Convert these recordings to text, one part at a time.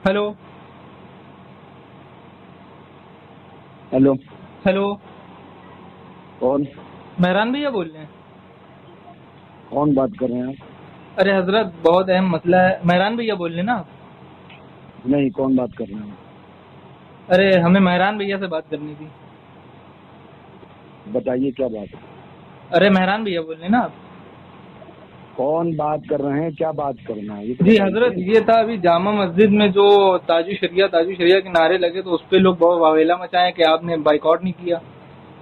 Hello hello. Hello, कौन मेहरान भैया बोल रहे हैं? कौन बात कर रहे हैं आप? अरे हजरत, बहुत अहम मसला है। मेहरान भैया बोल रहे हैं ना आप? नहीं, कौन बात कर रहे हैं? अरे हमें मेहरान भैया से बात करनी थी। बताइए क्या बात है। अरे मेहरान भैया बोल रहे हैं ना आप? कौन बात कर रहे हैं, क्या बात करना है ये तो जी बताइए। हजरत, ये था अभी जामा मस्जिद में जो ताजू शरिया के नारे लगे, तो उस पे लोग बहुत वावेला मचाए कि आपने बाइकआउट नहीं किया,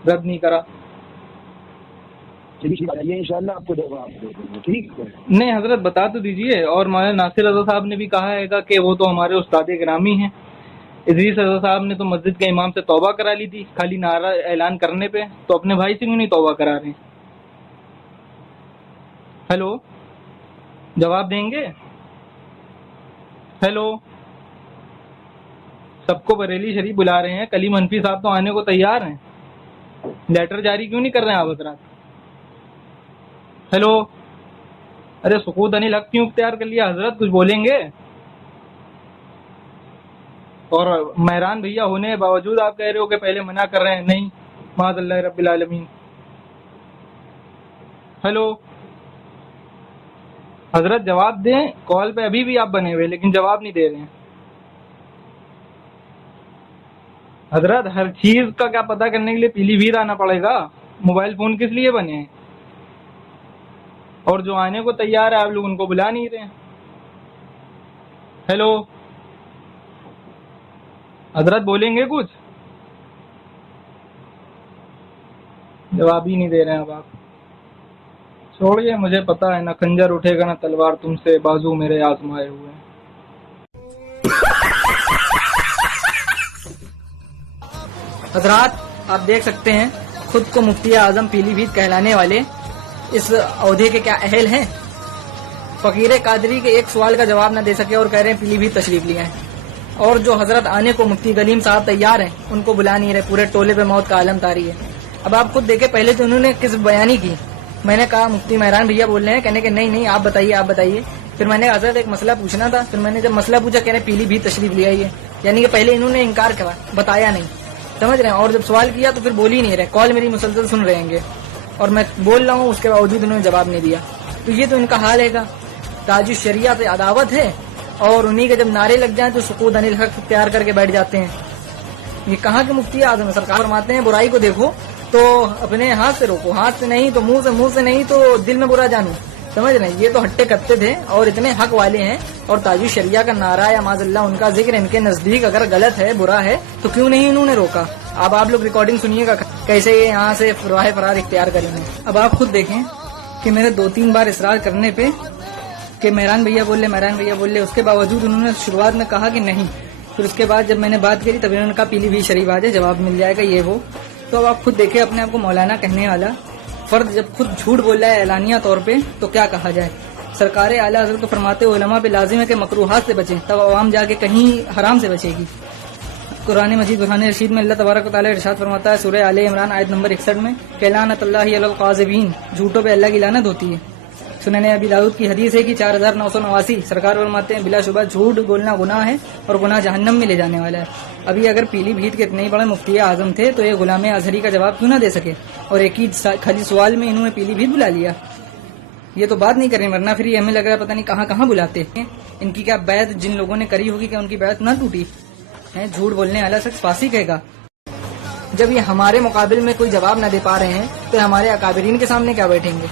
रद्द नहीं करा। ठीक है, इंशाल्लाह आपको जवाब दे देंगे। ठीक है। नहीं हजरत, बता तो दीजिए। और मौलाना नासिर रज़ा साहब ने भी कहा है कि वो तो हमारे उस्ताद गिरामी हैं। इदरीस रज़ा साहब ने तो मस्जिद के इमाम से तौबा करा ली थी खाली नारा ऐलान करने पे, तो अपने भाई से क्यों नहीं तौबा करा रहे? हेलो, जवाब देंगे? हेलो, सबको बरेली शरीफ बुला रहे हैं, कलीम हनफी साहब तो आने को तैयार हैं। लेटर जारी क्यों नहीं कर रहे हैं आप हजरात? हेलो, अरे सुकूत अनिल हक क्यों इख्तियार कर लिया हजरत, कुछ बोलेंगे? और मेहरान भैया होने के बावजूद आप कह रहे हो कि पहले मना कर रहे हैं। नहीं, माज़अल्लाह रब्बिल आलमीन। हेलो हजरत, जवाब दें। कॉल पे अभी भी आप बने हुए लेकिन जवाब नहीं दे रहे हैं। हजरत, हर चीज का क्या पता करने के लिए पीलीभीत आना पड़ेगा? मोबाइल फोन किस लिए बने हैं? और जो आने को तैयार है आप लोग उनको बुला नहीं रहे हैं। हेलो हजरत, बोलेंगे कुछ? जवाब ही नहीं दे रहे हैं अब आप। छोड़िए, मुझे पता है ना खंजर उठेगा ना तलवार तुमसे, बाजू मेरे आजमाए हुए हैं। हजरात, आप देख सकते हैं खुद को मुफ्ती आजम पीलीभीत कहलाने वाले इस औहदे के क्या अहल हैं। फकीर कादरी के एक सवाल का जवाब न दे सके और कह रहे हैं पीलीभीत तशरीफ लिए हैं। और जो हजरत आने को मुफ्ती गलीम साहब तैयार हैं, उनको बुला नहीं रहे। पूरे टोले पे मौत का आलम तारी है। अब आप खुद देखें, पहले तो उन्होंने किस बयानी की। मैंने कहा मुफ्ती मेहरान भैया बोल रहे हैं, कहने के नहीं आप बताइए आप बताइए। फिर मैंने हजरत एक मसला पूछना था, फिर मैंने जब मसला पूछा कह रहे पीलीभीत तशरीफ ले आइए। यानी कि पहले इन्होंने इनकार करा, बताया नहीं, समझ रहे हैं। और जब सवाल किया तो फिर बोल ही नहीं रहे, कॉल मेरी मुसलसल सुन रहेंगे और मैं बोल रहा हूँ, उसके बावजूद उन्होंने जवाब नहीं दिया। तो ये तो इनका हाल है। ताजु शरिया से अदावत है और उन्हीं के जब नारे लग जाएं तो सुकूत अनिल हक तैयार करके बैठ जाते हैं। ये कहाँ के मुफ्ती आजम? सरकार फरमाते हैं बुराई को देखो तो अपने हाथ से रोको, हाथ से नहीं तो मुंह से नहीं तो दिल में बुरा जानू, समझ रहे हैं। ये तो हट्टे कत्ते थे और इतने हक वाले हैं। और ताजु शरिया का नारा या माज़अल्लाह उनका जिक्र इनके नजदीक अगर गलत है, बुरा है, तो क्यों नहीं इन्होंने रोका? अब आप लोग रिकॉर्डिंग सुनिएगा कैसे ये यहाँ से राह फरार इख्तियार करेंगे। अब आप खुद देखें कि मेरे 2-3 बार इसरार करने पे कि मेहरान भैया बोल ले, उसके बावजूद उन्होंने शुरुआत में कहा कि नहीं। फिर उसके बाद जब मैंने बात करी तब उन्होंने कहा पीलीभीत शरीफ आ जाए, जवाब मिल जाएगा, ये वो। तो अब आप खुद देखें, अपने आप को मौलाना कहने वाला फर्द जब खुद झूठ बोल रहा है एलानिया तौर पे, तो क्या कहा जाए। सरकार आला हज़रत तो फरमाते उलमा पे लाजिम है कि मकरूहात से बचें, तब आवाम जाके कहीं हराम से बचेगी। कुरान मजीद बुरहान रशीद में अल्लाह तबारक व तआला इरशाद फरमाता है सूरह आले इमरान आयत नंबर 61 में कि लानतुल्लाहि अलल काज़िबीन, झूठों पे अल्लाह की लानत होती है। सुनन अबी दाऊद की हदीस है कि 4989 सरकार फरमाते हैं बिलाशुबह झूठ बोलना गुनाह है और गुनाह जहन्नम में ले जाने वाला है। अभी अगर पीलीभीत के इतने बड़े मुफ्ती आजम थे तो ये गुलाम अजहरी का जवाब क्यों ना दे सके, और एक ही खाली सवाल में इन्होंने पीलीभीत बुला लिया। ये तो बात नहीं करें, वरना फिर ये हमें लग रहा है पता नहीं कहाँ कहाँ बुलाते हैं। इनकी क्या बैत जिन लोगों ने करी होगी क्या उनकी बैत ना टूटी है? झूठ बोलने वाला शख्स फांसी कहेगा। जब ये हमारे मुकाबिल में कोई जवाब न दे पा रहे हैं तो हमारे अकाबिरीन के सामने क्या बैठेंगे?